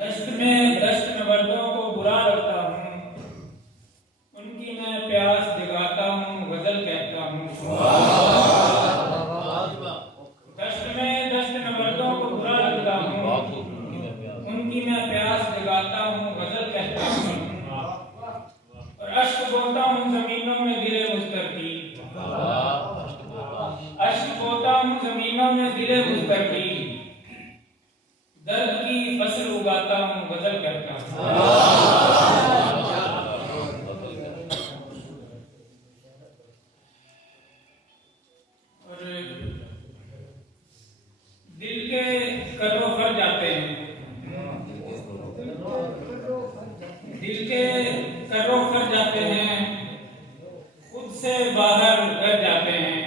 दस्त में दस्त नवरदों को बुरा लगता हूँ, उनकी मैं प्यास जगाता हूँ, गजल कहता हूँ। दस्त में दस्त नवरदों को बुरा लगता हूँ, उनकी मैं प्यास जगाता हूँ, गजल कहता हूँ। और अश्क बोता हूँ जमीनों में दिले मुस्तकी, अश्क बोता हूँ जमीनों में दिले मुस्तकी, दर्द की फसल उगाता हूँ, गजल कहता हूँ। और दिल के कर्रों फर जाते हैं, दिल के कर्रों फर जाते हैं, खुद से बाहर कर जाते हैं।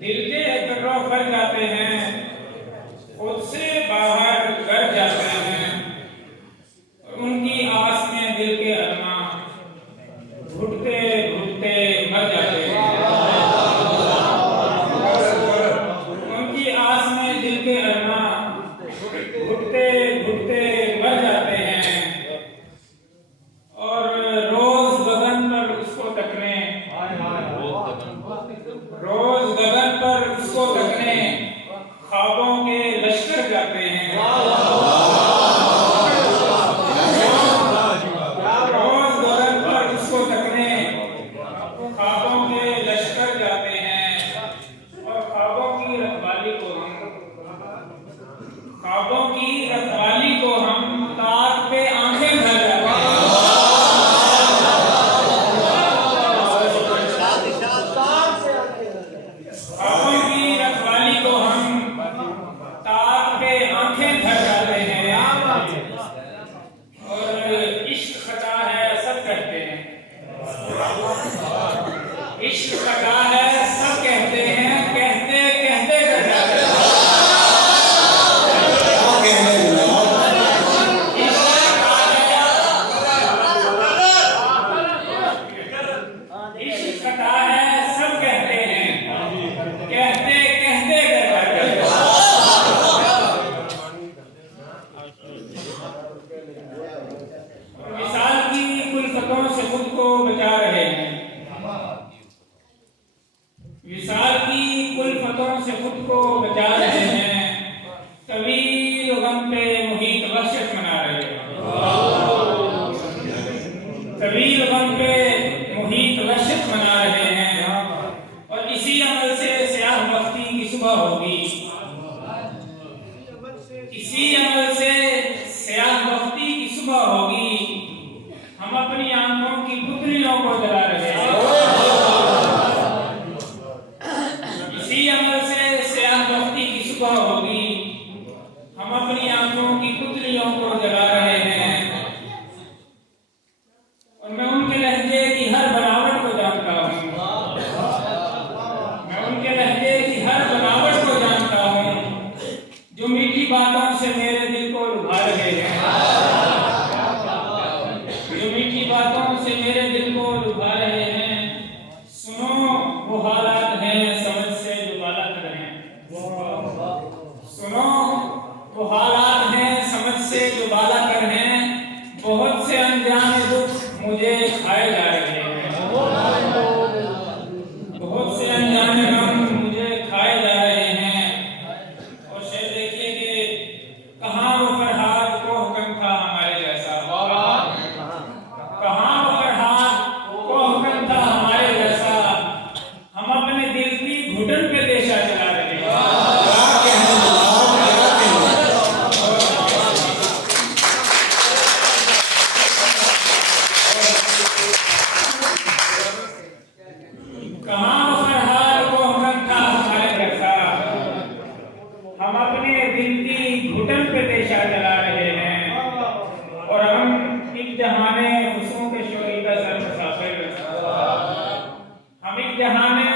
दिल के कर्रों फर जाते हैं, खुद से बाहर कर जाते हैं। उनकी आस में दिल के अरमां घुटते घुटते मर जाते हैं। उनकी आस में दिल के अरमां घुटते घुटते मर जाते हैं। और रोज गगन पर उसको तकने, रोज गगन पर उसको तकने ख्वाबों के लश्कर जाते हैं। रोज गगन पर उसको तकने ख्वाबों के लश्कर जाते हैं। और ख्वाबों की रखवाली को हम, ख्वाबों की रखवाली को हम ताक पे आंखें भर जाते हैं। ख्वाबों की रखवाली को हम ताक पे आंखें भर जाते हैं। और इश्क खता है सब कहते हैं, इश्क खता है सब कहते हैं, कहते कहते कर जाते हैं। इश्क खता है सब कहते हैं, कहते कहते कर जाते हैं। विशाल की कुल्फतों से खुद को बचा रहे हैं, विशाल की कुल्फतों से खुद को बचा रहे हैं। तवील गम पे मुहीत बख्शिश मना रहे हैं, तवील गम पे मुहीत बख्शिश मना रहे हैं। और इसी अमल से स्याह बख्ती की सुबह होगी, इसी अमल से स्याह बख्ती की सुबह होगी। हम अपनी आंखों की पुतलियों को जला रहे हैं, इसी अमल से स्याह बख्ती की सुबह होगी। हम अपनी आंखों की पुतलियों को जला रहे हैं। और मैं उनके लहजे की हर बनावट को जानता हूँ, मैं उनके लहजे की हर बनावट को जानता हूँ, जो मीठी बातों से मेरे दिल को लुभा रहे हैं, जो मीठी बातों से मेरे दिल को लुभा रहे हैं। सुनो वो हालात हैं समझ से जो बाला कर रहे हैं, सुनो वो हालात हैं समझ से जो बाला कर हैं। बहुत से अनजाने दुख मुझे खाए जा रहे हैं, बहुत से अनजाने गम मुझे खाए जा रहे हैं। और शेर देखिए कि कहाँ वो फरहाद को हुक्म था हमारे जैसा, कहाँ वो फरहाद को हुक्म था हमारे जैसा। हम अपने दिल की घुटन पे देशा चला रहे हैं। कहाँ वो फरहाद को हुक्म था हमारे जैसा, हम अपने दिल की घुटन पे देशा चला रहे हैं। और हम एक जहाने खुशों के शोरी का सर मुसाफिर, हम एक जहाने